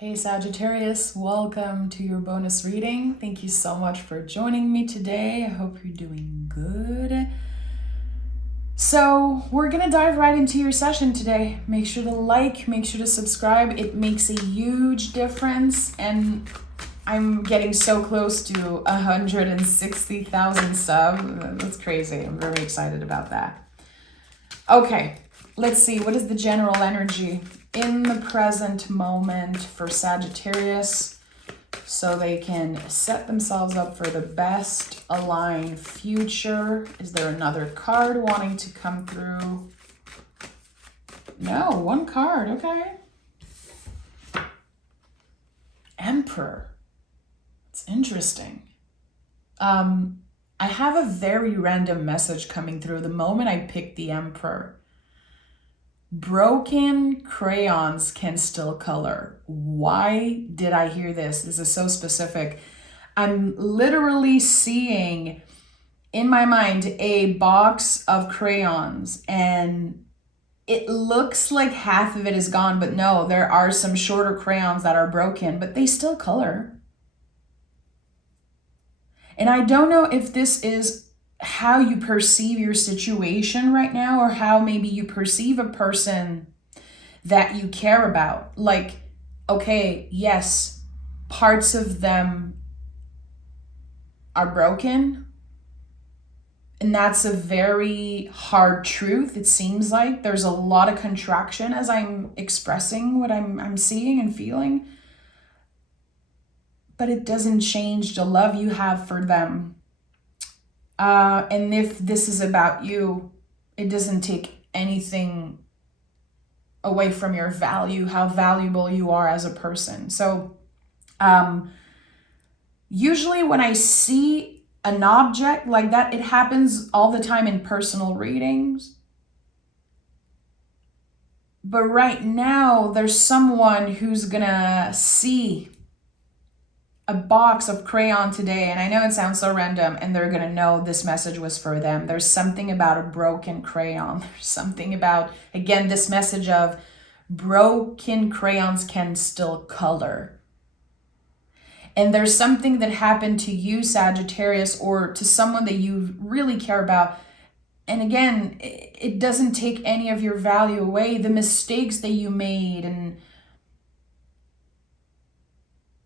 Hey Sagittarius, welcome to your bonus reading. Thank you so much for joining me today. I hope you're doing good. So we're gonna dive right into your session today. Make sure to like, make sure to subscribe. It makes a huge difference, and I'm getting so close to 160,000 subs. That's crazy. I'm very excited about that. Okay, let's see. What is the general energy in the present moment for Sagittarius so they can set themselves up for the best aligned future? Is there another card wanting to come through? No, one card. Okay. Emperor. It's interesting. I have a very random message coming through the moment I picked the Emperor. Broken crayons can still color. Why did I hear this? This is so specific. I'm literally seeing in my mind a box of crayons, and it looks like half of it is gone, but no, there are some shorter crayons that are broken, but they still color. And I don't know if this is how you perceive your situation right now, or how maybe you perceive a person that you care about. Like, okay, yes, parts of them are broken, and that's a very hard truth. It seems like there's a lot of contraction as I'm expressing what I'm seeing and feeling, but it doesn't change the love you have for them. And if this is about you, it doesn't take anything away from your value, how valuable you are as a person. So usually when I see an object like that, it happens all the time in personal readings. But right now, there's someone who's gonna see a box of crayon today, and I know it sounds so random, and they're gonna know this message was for them. There's something about a broken crayon. There's something about, again, this message of broken crayons can still color. And there's something that happened to you, Sagittarius, or to someone that you really care about. And again, it doesn't take any of your value away. The mistakes that you made, and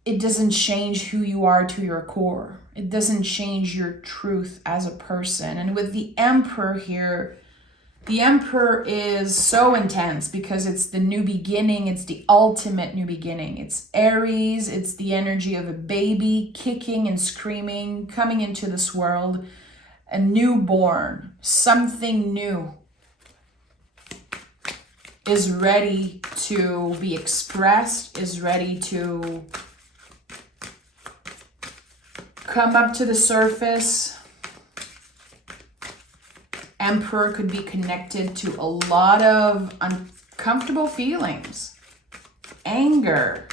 it doesn't change who you are to your core. It doesn't change your truth as a person. And with the Emperor here, the Emperor is so intense because it's the new beginning. It's the ultimate new beginning. It's Aries. It's the energy of a baby kicking and screaming, coming into this world, a newborn, something new is ready to be expressed, is ready to come up to the surface. Emperor could be connected to a lot of uncomfortable feelings, anger,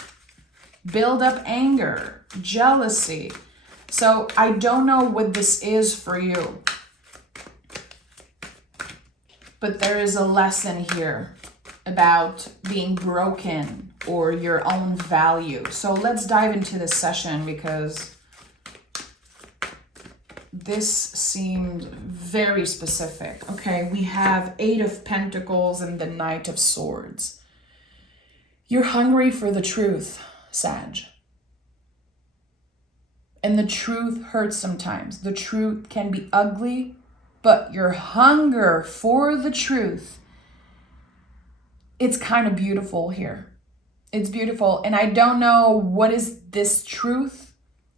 build up anger, jealousy. So I don't know what this is for you, but there is a lesson here about being broken or your own value. So let's dive into this session because this seemed very specific. Okay, we have 8 of Pentacles and the Knight of Swords. You're hungry for the truth, Sag. And the truth hurts sometimes. The truth can be ugly, but your hunger for the truth, it's kind of beautiful here. It's beautiful. And I don't know what is this truth.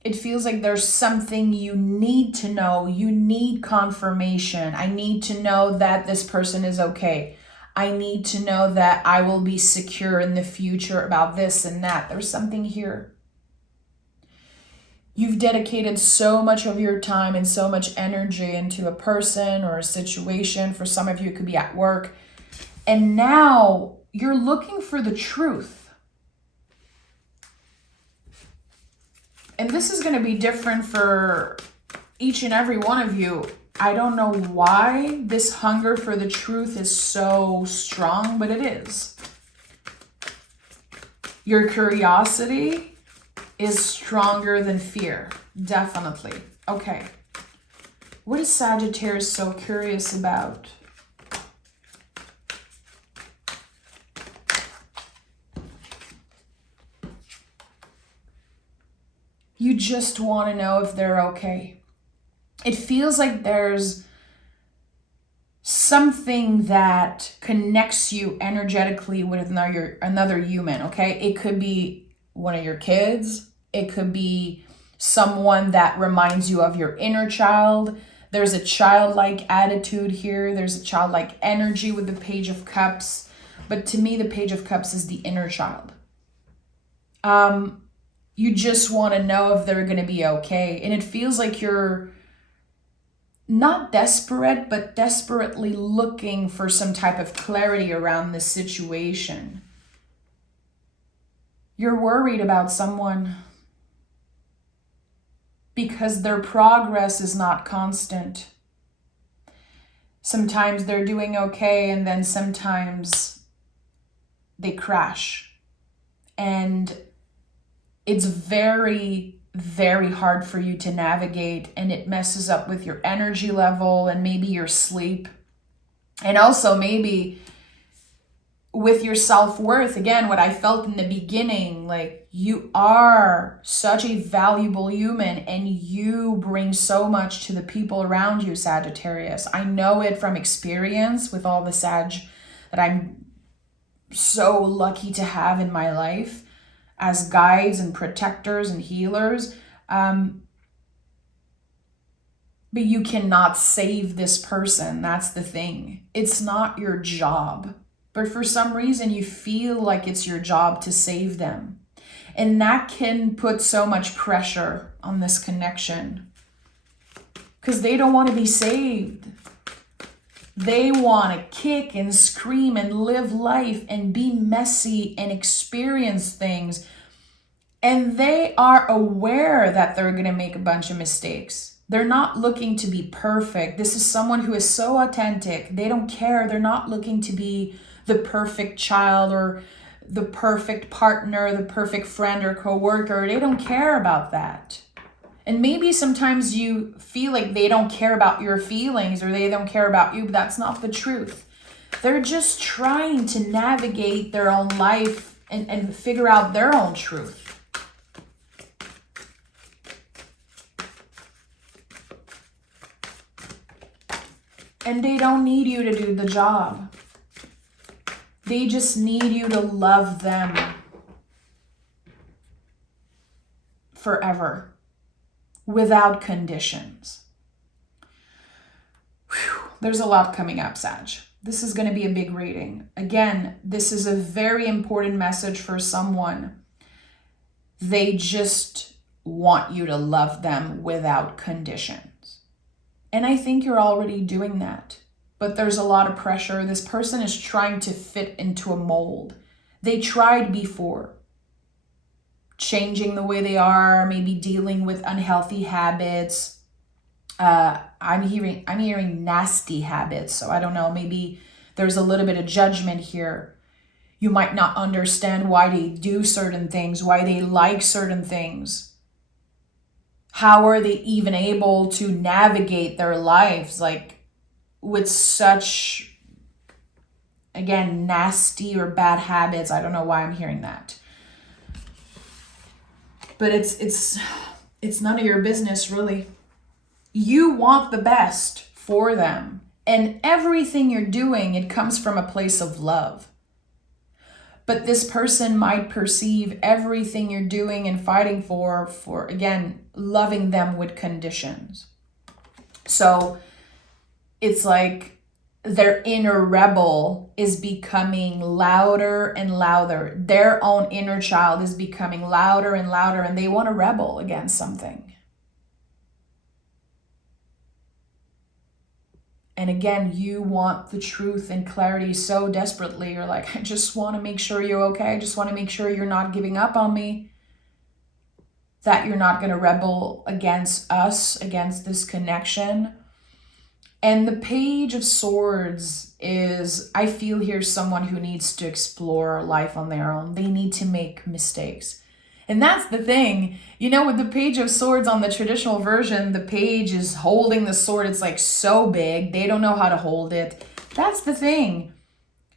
It feels like there's something you need to know. You need confirmation. I need to know that this person is okay. I need to know that I will be secure in the future about this and that. There's something here. You've dedicated so much of your time and so much energy into a person or a situation. For some of you, it could be at work. And now you're looking for the truth. And this is going to be different for each and every one of you. I don't know why this hunger for the truth is so strong, but it is. Your curiosity is stronger than fear. Definitely. Okay. What is Sagittarius so curious about? You just want to know if they're okay. It feels like there's something that connects you energetically with another human, okay? It could be one of your kids. It could be someone that reminds you of your inner child. There's a childlike attitude here. There's a childlike energy with the Page of Cups. But to me, the Page of Cups is the inner child. You just want to know if they're going to be okay. And it feels like you're not desperate, but desperately looking for some type of clarity around this situation. You're worried about someone because their progress is not constant. Sometimes they're doing okay, and then sometimes they crash. And it's very, very hard for you to navigate, and it messes up with your energy level and maybe your sleep. And also maybe with your self-worth. Again, what I felt in the beginning, like you are such a valuable human and you bring so much to the people around you, Sagittarius. I know it from experience with all the Sag that I'm so lucky to have in my life as guides and protectors and healers. But you cannot save this person. That's the thing. It's not your job. But for some reason, you feel like it's your job to save them. And that can put so much pressure on this connection because they don't want to be saved. They want to kick and scream and live life and be messy and experience things. And they are aware that they're going to make a bunch of mistakes. They're not looking to be perfect. This is someone who is so authentic. They don't care. They're not looking to be the perfect child or the perfect partner, the perfect friend or coworker. They don't care about that. And maybe sometimes you feel like they don't care about your feelings or they don't care about you, but that's not the truth. They're just trying to navigate their own life and figure out their own truth. And they don't need you to do the job. They just need you to love them forever, without conditions. Whew. There's a lot coming up, Sag. This is going to be a big reading. Again, this is a very important message for someone. They just want you to love them without conditions. And I think you're already doing that. But there's a lot of pressure. This person is trying to fit into a mold. They tried before. Changing the way they are, maybe dealing with unhealthy habits. I'm hearing nasty habits. So I don't know, maybe there's a little bit of judgment here. You might not understand why they do certain things, why they like certain things. How are they even able to navigate their lives like with such, again, nasty or bad habits? I don't know why I'm hearing that. But it's none of your business, really. You want the best for them. And everything you're doing, it comes from a place of love. But this person might perceive everything you're doing and fighting for again, loving them with conditions. So it's like their inner rebel is becoming louder and louder. Their own inner child is becoming louder and louder, and they want to rebel against something. And again, you want the truth and clarity so desperately. You're like, I just want to make sure you're okay. I just want to make sure you're not giving up on me. That you're not going to rebel against us, against this connection. And the Page of Swords is, I feel here, someone who needs to explore life on their own. They need to make mistakes. And that's the thing, you know, with the Page of Swords on the traditional version, the page is holding the sword. It's like so big. They don't know how to hold it. That's the thing.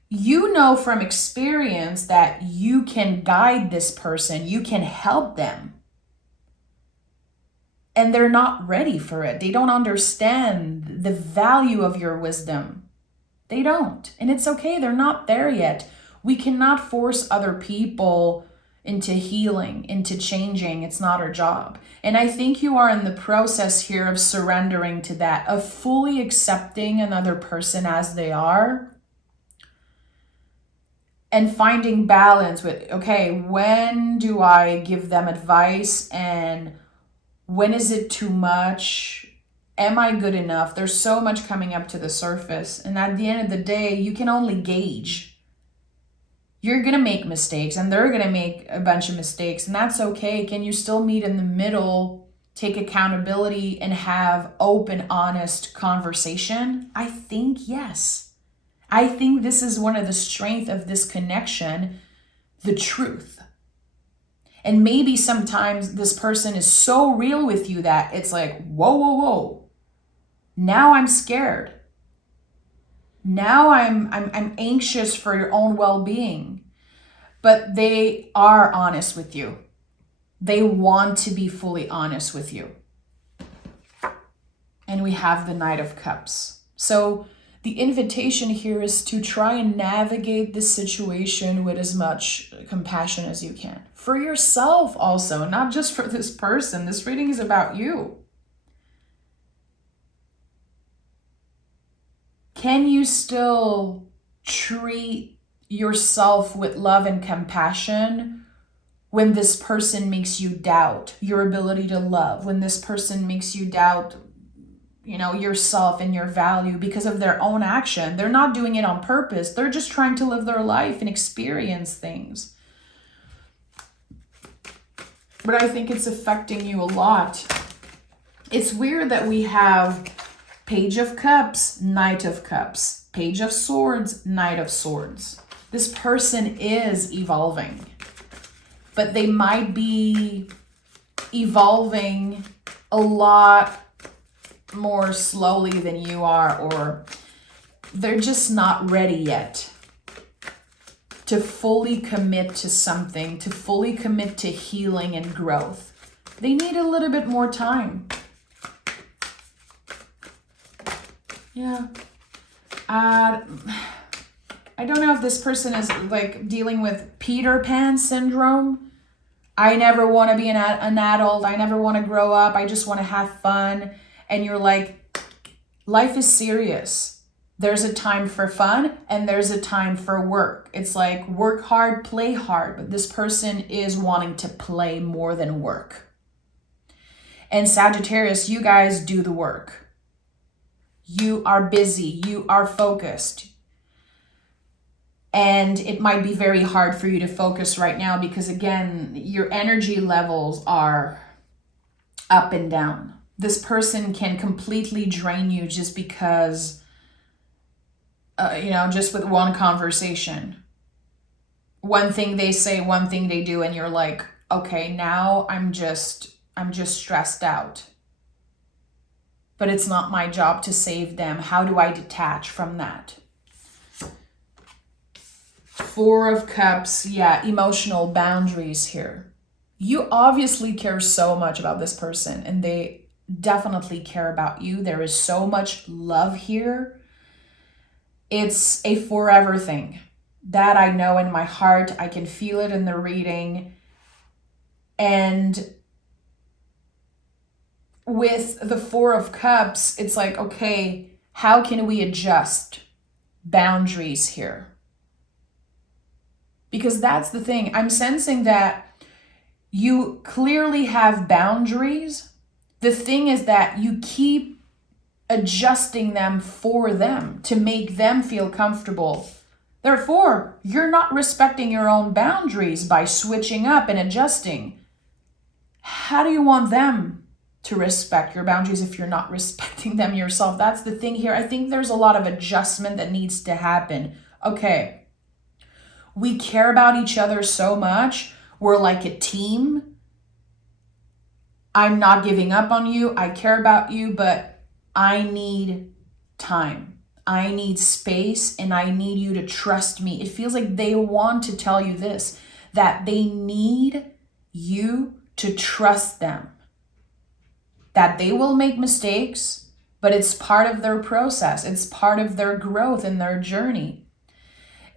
You know from experience that you can guide this person. You can help them. And they're not ready for it. They don't understand the value of your wisdom. They don't. And it's okay. They're not there yet. We cannot force other people into healing, into changing. It's not our job. And I think you are in the process here of surrendering to that, of fully accepting another person as they are and finding balance with, okay, when do I give them advice and when is it too much? Am I good enough? There's so much coming up to the surface. And at the end of the day, you can only gauge. You're going to make mistakes and they're going to make a bunch of mistakes. And that's okay. Can you still meet in the middle, take accountability, and have open, honest conversation? I think yes. I think this is one of the strengths of this connection, the truth. And maybe sometimes this person is so real with you that it's like, whoa, whoa, whoa. Now I'm scared. Now I'm anxious for your own well-being. But they are honest with you. They want to be fully honest with you. And we have the Knight of Cups. So the invitation here is to try and navigate this situation with as much compassion as you can. For yourself also, not just for this person. This reading is about you. Can you still treat yourself with love and compassion when this person makes you doubt your ability to love, when this person makes you doubt, you know, yourself and your value because of their own action? They're not doing it on purpose. They're just trying to live their life and experience things. But I think it's affecting you a lot. It's weird that we have Page of Cups, Knight of Cups, Page of Swords, Knight of Swords. This person is evolving, but they might be evolving a lot more slowly than you are, or they're just not ready yet to fully commit to something, to fully commit to healing and growth. They need a little bit more time. Yeah. I don't know if this person is like dealing with Peter Pan syndrome. I never want to be an adult. I never want to grow up. I just want to have fun. And you're like, life is serious. There's a time for fun and there's a time for work. It's like work hard, play hard. But this person is wanting to play more than work. And Sagittarius, you guys do the work. You are busy. You are focused. And it might be very hard for you to focus right now because, again, your energy levels are up and down. This person can completely drain you just because, just with one conversation. One thing they say, one thing they do, and you're like, okay, now I'm just stressed out. But it's not my job to save them. How do I detach from that? Four of Cups, yeah, emotional boundaries here. You obviously care so much about this person and they definitely care about you. There is so much love here. It's a forever thing. That I know in my heart. I can feel it in the reading. And with the Four of Cups, it's like, okay, how can we adjust boundaries here? Because that's the thing. I'm sensing that you clearly have boundaries. The thing is that you keep adjusting them for them to make them feel comfortable. Therefore, you're not respecting your own boundaries by switching up and adjusting. How do you want them to respect your boundaries if you're not respecting them yourself. That's the thing here. I think there's a lot of adjustment that needs to happen. Okay, we care about each other so much. We're like a team. I'm not giving up on you. I care about you, but I need time. I need space, and I need you to trust me. It feels like they want to tell you this, that they need you to trust them. That they will make mistakes, but it's part of their process. It's part of their growth and their journey.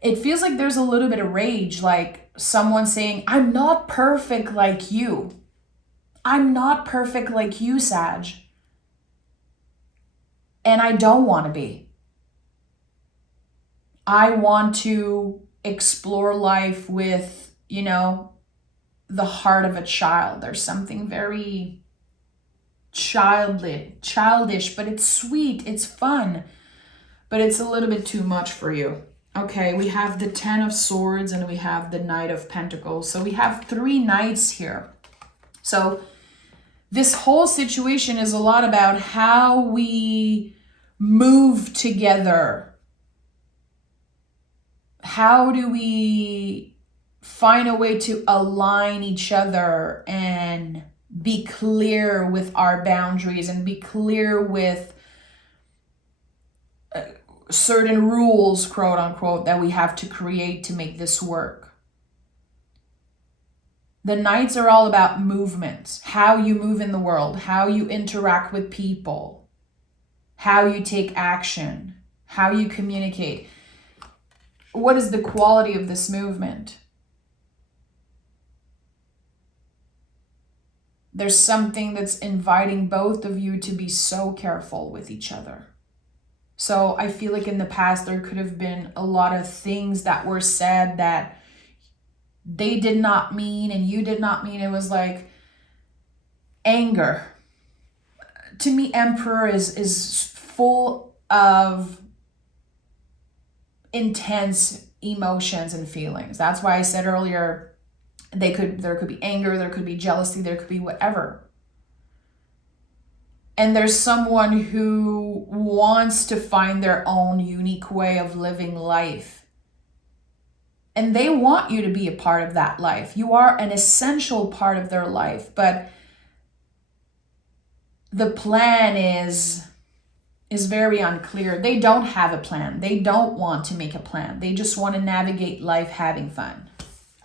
It feels like there's a little bit of rage, like someone saying, I'm not perfect like you. I'm not perfect like you, Sag. And I don't want to be. I want to explore life with, the heart of a child. There's something very childish, but it's sweet, it's fun, but it's a little bit too much for you. Okay, we have the 10 of Swords and we have the Knight of Pentacles. So we have 3 knights here. So this whole situation is a lot about how we move together. How do we find a way to align each other and be clear with our boundaries and be clear with certain rules, quote unquote, that we have to create to make this work. The Knights are all about movements, how you move in the world, how you interact with people, how you take action, how you communicate. What is the quality of this movement? There's something that's inviting both of you to be so careful with each other. So I feel like in the past, there could have been a lot of things that were said that they did not mean and you did not mean. It was like anger. To me, Emperor is full of intense emotions and feelings. That's why I said earlier, there could be anger, there could be jealousy, there could be whatever. And there's someone who wants to find their own unique way of living life. And they want you to be a part of that life. You are an essential part of their life, but the plan is very unclear. They don't have a plan. They don't want to make a plan. They just want to navigate life having fun.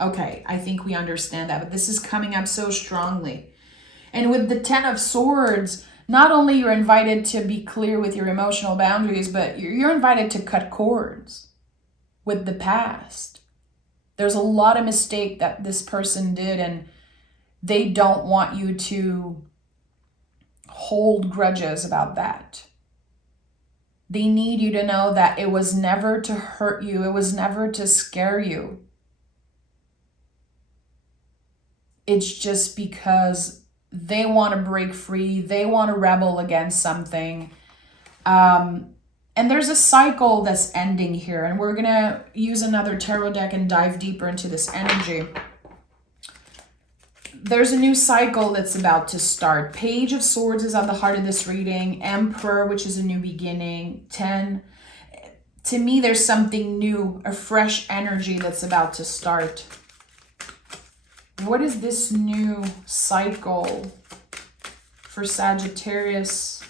Okay, I think we understand that, but this is coming up so strongly. And with the 10 of Swords, not only you're invited to be clear with your emotional boundaries, but you're invited to cut cords with the past. There's a lot of mistake that this person did, and they don't want you to hold grudges about that. They need you to know that it was never to hurt you. It was never to scare you. It's just because they want to break free. They want to rebel against something. And there's a cycle that's ending here. And we're going to use another tarot deck and dive deeper into this energy. There's a new cycle that's about to start. Page of Swords is at the heart of this reading. Emperor, which is a new beginning. 10. To me, there's something new, a fresh energy that's about to start. What is this new cycle for Sagittarius?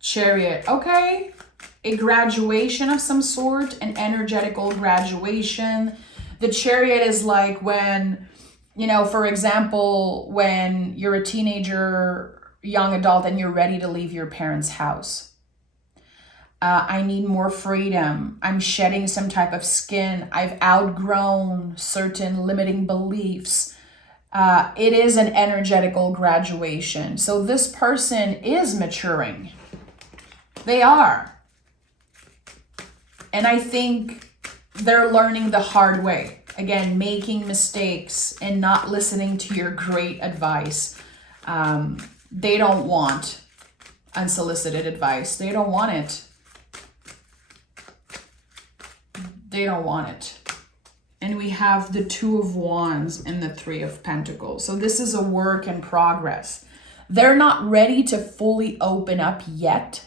Chariot. Okay. A graduation of some sort, an energetical graduation. The Chariot is like when, for example, when you're a teenager, young adult, and you're ready to leave your parents' house. I need more freedom. I'm shedding some type of skin. I've outgrown certain limiting beliefs. It is an energetical graduation. So this person is maturing. They are. And I think they're learning the hard way. Again, making mistakes and not listening to your great advice. They don't want unsolicited advice. They don't want it. They don't want it. And we have the Two of Wands and the Three of Pentacles. So this is a work in progress. They're not ready to fully open up yet.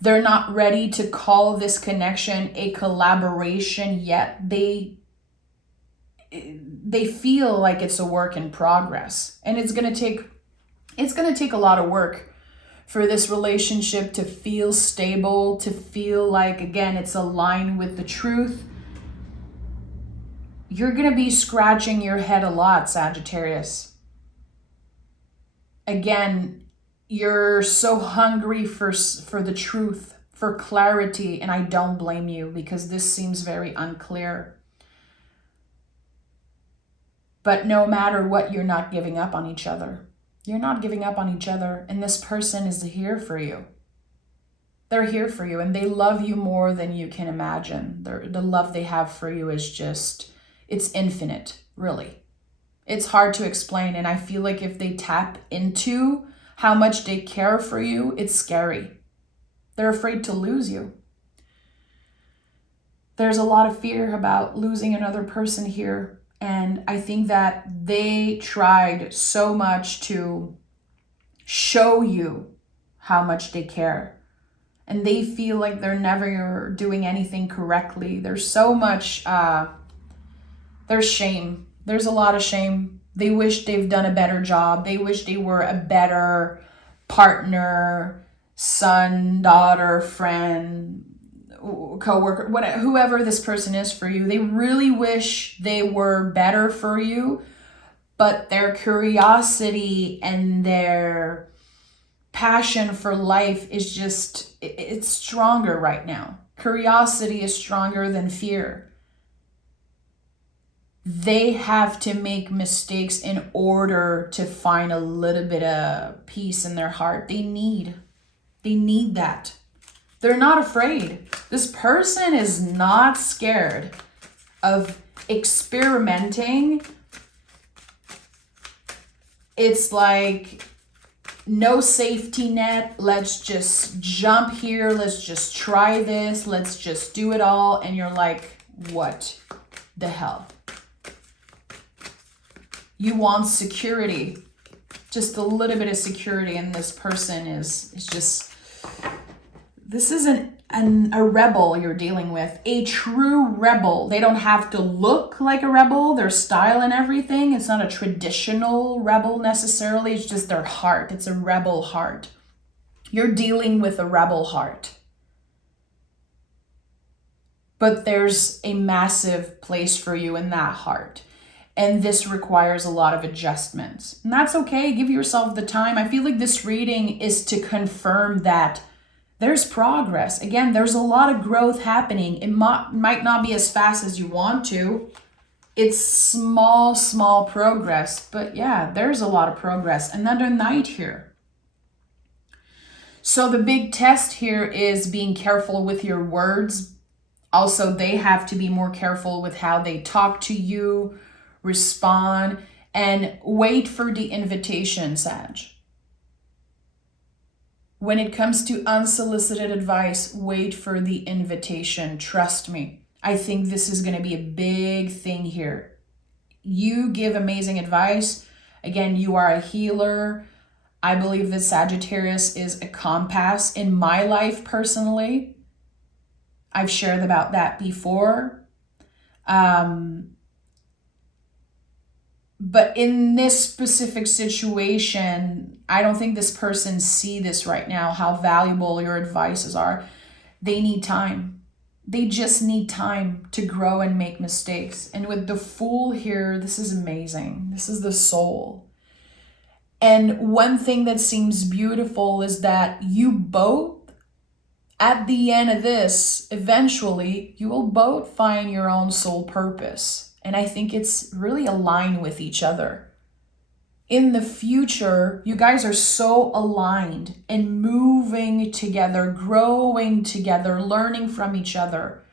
They're not ready to call this connection a collaboration yet. They feel like it's a work in progress. And it's going to take a lot of work for this relationship to feel stable, to feel like, again, it's aligned with the truth. You're going to be scratching your head a lot, Sagittarius. Again, you're so hungry for the truth, for clarity, and I don't blame you because this seems very unclear. But no matter what, you're not giving up on each other. You're not giving up on each other, and this person is here for you. They're here for you, and they love you more than you can imagine. The love they have for you is just, it's infinite, really. It's hard to explain, and I feel like if they tap into how much they care for you, it's scary. They're afraid to lose you. There's a lot of fear about losing another person here, and I think that they tried so much to show you how much they care. And they feel like they're never doing anything correctly. There's so much, there's shame. There's a lot of shame. They wish they've done a better job. They wish they were a better partner, son, daughter, friend, co-worker, whatever, whoever this person is for you. They really wish they were better for you, but their curiosity and their passion for life is just, it's stronger right now. Curiosity is stronger than fear. They have to make mistakes in order to find a little bit of peace in their heart. They need that. They're not afraid. This person is not scared of experimenting. It's like no safety net. Let's just jump here. Let's just try this. Let's just do it all. And you're like, what the hell? You want security, just a little bit of security. And this person is just, this isn't a rebel you're dealing with, a true rebel. They don't have to look like a rebel, their style and everything. It's not a traditional rebel necessarily. It's just their heart. It's a rebel heart. You're dealing with a rebel heart. But there's a massive place for you in that heart. And this requires a lot of adjustments. And that's okay. Give yourself the time. I feel like this reading is to confirm that there's progress. Again, there's a lot of growth happening. It might not be as fast as you want to. It's small progress. But yeah, there's a lot of progress. Another Knight here. So the big test here is being careful with your words. Also, they have to be more careful with how they talk to you, respond, and wait for the invitation, Sag. When it comes to unsolicited advice, wait for the invitation. Trust me. I think this is going to be a big thing here. You give amazing advice. Again, you are a healer. I believe that Sagittarius is a compass in my life personally. I've shared about that before. But in this specific situation, I don't think this person see this right now, how valuable your advices are. They need time. They just need time to grow and make mistakes. And with the Fool here, this is amazing. This is the soul. And one thing that seems beautiful is that you both, at the end of this, eventually, you will both find your own soul purpose. And I think it's really aligned with each other. In the future, you guys are so aligned and moving together, growing together, learning from each other.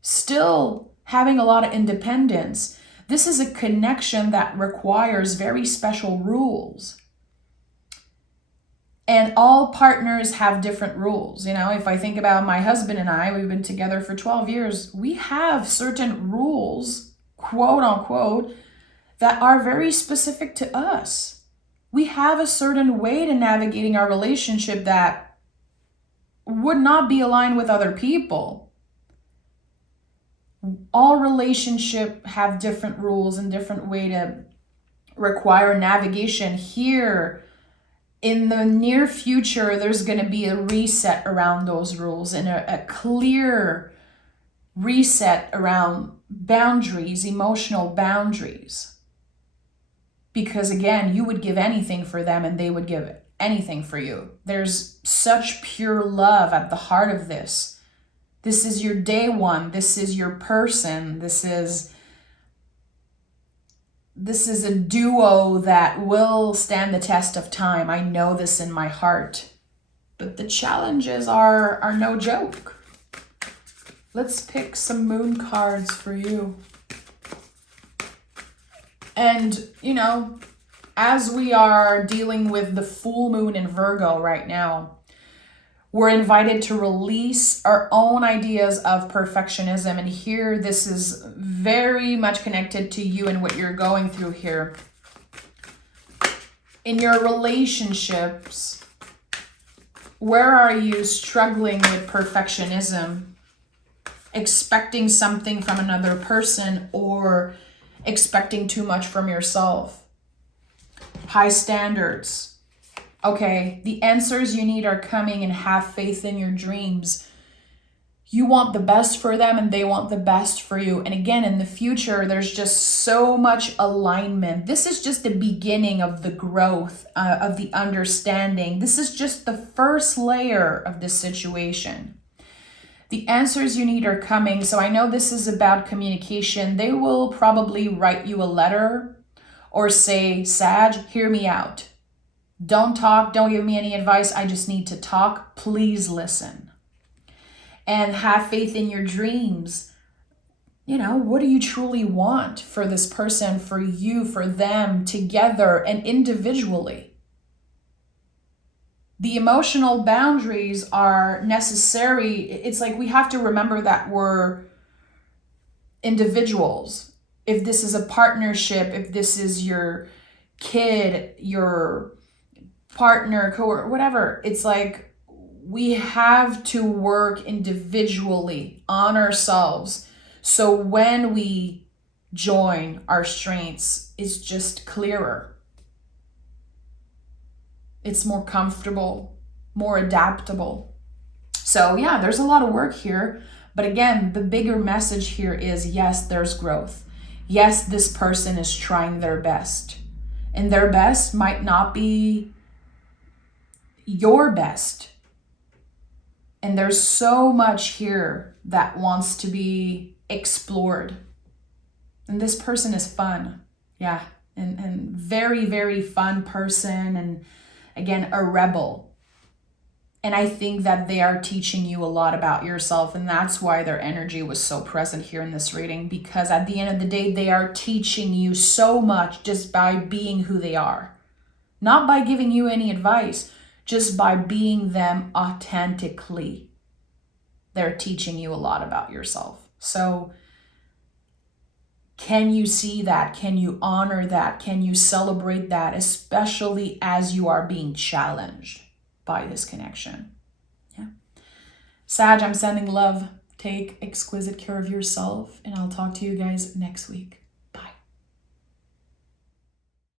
Still having a lot of independence. This is a connection that requires very special rules. And all partners have different rules. You know, if I think about my husband and I, we've been together for 12 years. We have certain rules, quote unquote, that are very specific to us. We have a certain way to navigating our relationship that would not be aligned with other people. All relationships have different rules and different way to require navigation. Here in the near future, there's going to be a reset around those rules and a clear reset around boundaries, emotional boundaries. Because again, you would give anything for them and they would give anything for you. There's such pure love at the heart of this. This is your day one. This is your person. This is a duo that will stand the test of time. I know this in my heart. But the challenges are no joke. Let's pick some moon cards for you. And, you know, as we are dealing with the full moon in Virgo right now, we're invited to release our own ideas of perfectionism. And here, this is very much connected to you and what you're going through here. In your relationships, where are you struggling with perfectionism? Expecting something from another person or expecting too much from yourself? High standards. Okay, the answers you need are coming, and have faith in your dreams. You want the best for them and they want the best for you. And again, in the future, there's just so much alignment. This is just the beginning of the growth, of the understanding. This is just the first layer of this situation. The answers you need are coming. So I know this is about communication. They will probably write you a letter or say, Sag, hear me out. Don't talk. Don't give me any advice. I just need to talk. Please listen. And have faith in your dreams. You know, what do you truly want for this person, for you, for them, together and individually? The emotional boundaries are necessary. It's like we have to remember that we're individuals. If this is a partnership, if this is your kid, your partner, coworker, whatever, it's like we have to work individually on ourselves. So when we join, our strengths is just clearer. It's more comfortable, more adaptable. So yeah, there's a lot of work here. But again, the bigger message here is, yes, there's growth. Yes, this person is trying their best. And their best might not be your best. And there's so much here that wants to be explored. And this person is fun. Yeah. And very, very fun person. And again, a rebel. And I think that they are teaching you a lot about yourself. And that's why their energy was so present here in this reading. Because at the end of the day, they are teaching you so much just by being who they are. Not by giving you any advice. Just by being them authentically. They're teaching you a lot about yourself. So can you see that? Can you honor that? Can you celebrate that? Especially as you are being challenged by this connection. Yeah. Sag, I'm sending love. Take exquisite care of yourself, and I'll talk to you guys next week.